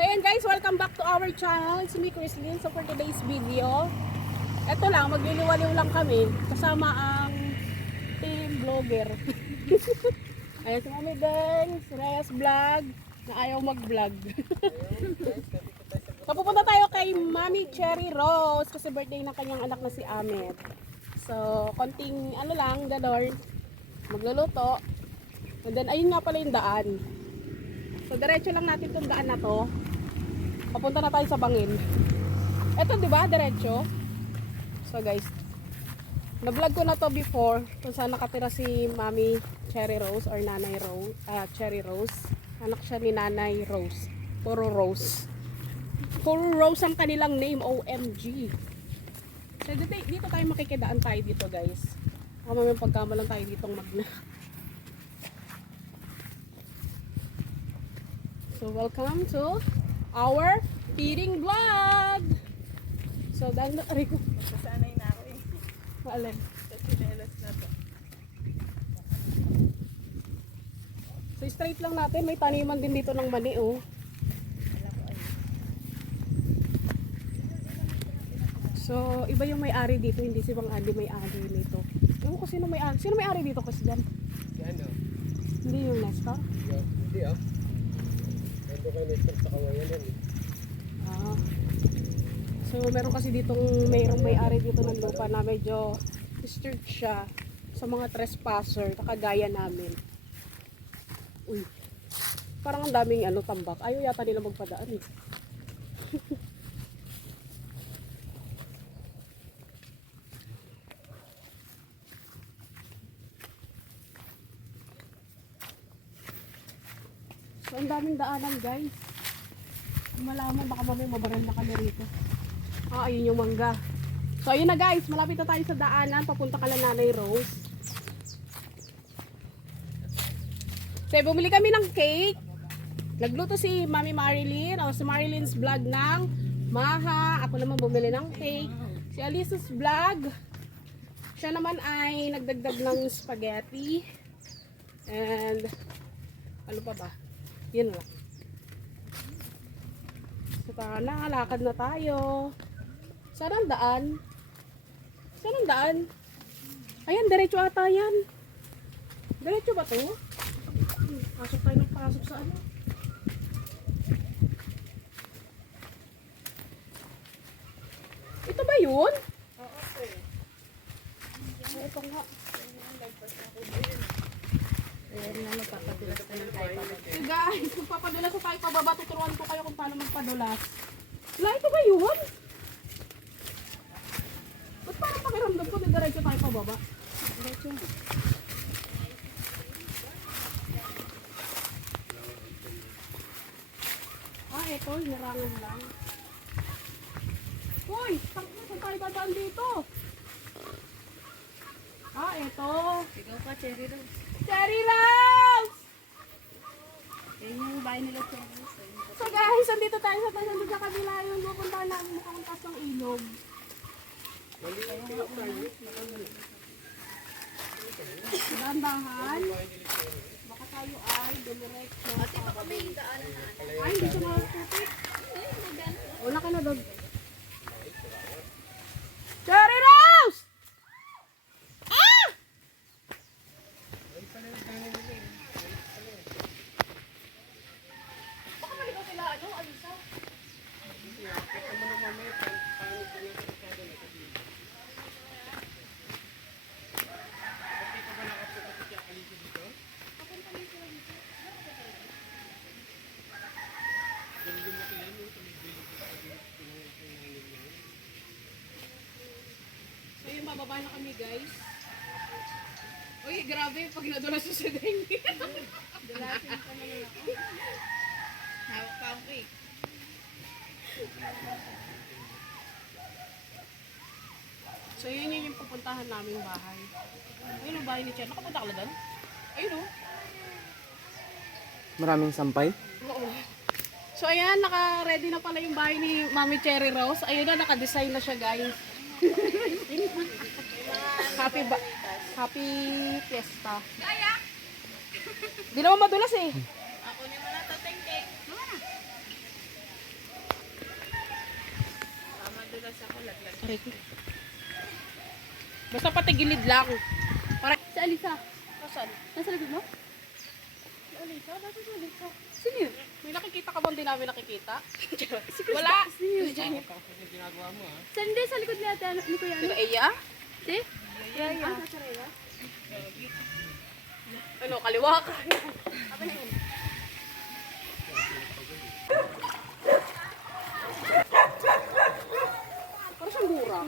Ayan guys, welcome back to our channel. It's me, Chrislyn. So for today's video, eto lang, magliliwaliw lang kami kasama ang team vlogger. Ayan si Mami Deng, si Reyes Vlog, na ayaw mag-vlog. so pupunta tayo kay Mami Cherry Rose kasi birthday ng kanyang anak na si Ahmed. So, konting ano lang, galor, magluluto. And then, ayun nga pala yung daan. So, diretso lang natin itong daan na to. Papunta na tayo sa bangin. Ito, di ba? Diretso. So, guys. Na-vlog ko na to before kung saan nakatira si Mami Cherry Rose or Nanay Rose. ah Cherry Rose. Anak siya ni Nanay Rose. Puro Rose. Puro Rose ang kanilang name. OMG. So, dito, dito tayo makikidaan tayo dito, guys. Baka mamaya pagkamalan tayo ditong mag So, welcome to our feeding vlog! So, dahil na, aray ko, Nasanay na ako eh. maalin. Sa chinelas na to. So, straight lang natin. May taniman din dito ng mani, oh. So, iba yung may-ari dito, hindi si Bang Andy may-ari nito. Ewan ko sino may-ari. Sino may-ari dito kasi dyan? Si ano? Hindi yung Nestor? Yeah, Hindi ah. Nando kayo Nestor sa eh. Ah. So, meron kasi ditong mayroong may-ari dito ng lupa na medyo disturbed siya sa mga trespasser na kagaya namin. Uy. Parang ang daming ano tambak. Ayaw yata nila magpadaan eh. so, ang daming daanan guys. Kung Malaman baka mamaya mabaran na kami rito. Ah, ayun yung mangga. So, ayun na guys. Malapit na tayo sa daanan. Papunta ka lang Nanay Rose. So, bumili kami ng cake. Nagluto si Mami Marilyn o si Marilyn's vlog ng Maha. Ako naman bumili ng cake. Si Alice's vlog. Siya naman ay nagdagdag ng spaghetti. And ano pa ba? Yun lang. So, tara na, lakad na tayo. Saan ang daan? Saan ang daan? Ayan, diretso ata yan. Diretso ba to? Pasok tayo ng pasok sa ano. Ito ba yun? Oo, sir. Ay, ito nga. Ayan na, magpapadulas na tayo pababa. Hey guys, kung papadulas na tayo pababa, tuturuan ko kayo kung paano magpadulas. Wala, ito ba yun? Ba't parang pakiramdam ko na diretso tayo pababa? Diretso. Ah, ito, hinarangan lang. Tangka, saan tayo dadaan dito? Ah, ito. Ikaw pa, Cherry Rose. Cherry Rose! Yan yung bahay nila, Cherry Rose. So guys, andito tayo sa tayo sa kabila yung pupunta namin mukhang taas ng ilog. Dandahan. Baka tayo ay dumiretso. Ate, baka may daanan na. Ay, hindi siya makaputik. Wala ka na doon. Cherry Rose! Ah! Baka maligaw sila, ano, Alisa? So yung bababa na kami guys. Uy, grabe pag nadulas sa sedeng. Dulasin pa naman ako. Hawak pa ako eh. So yun yun yung pupuntahan naming bahay. Ayun ang bahay ni Chen. Nakapunta ka na doon? Ayun oh. Maraming sampay? Oo. So ayan, naka-ready na pala yung bahay ni Mami Cherry Rose. Ayun na, naka-design na siya guys happy ba happy fiesta. Kaya. Di naman madulas eh. Ako niya muna to, thank you. Madulas ako, laglag. Basta pati gilid lang. Para si Alisa. Nasaan? Nasa likod mo? Sino yun? May nakikita ka bang di namin nakikita? Wala! Sino yun? ginagawa mo? Ah. Saan din sa likod nila tayo ni Kuya? Ano? Eya? Si? Eya. Ah. Ano, kaliwa ka. Apa yun? Parang siyang gura.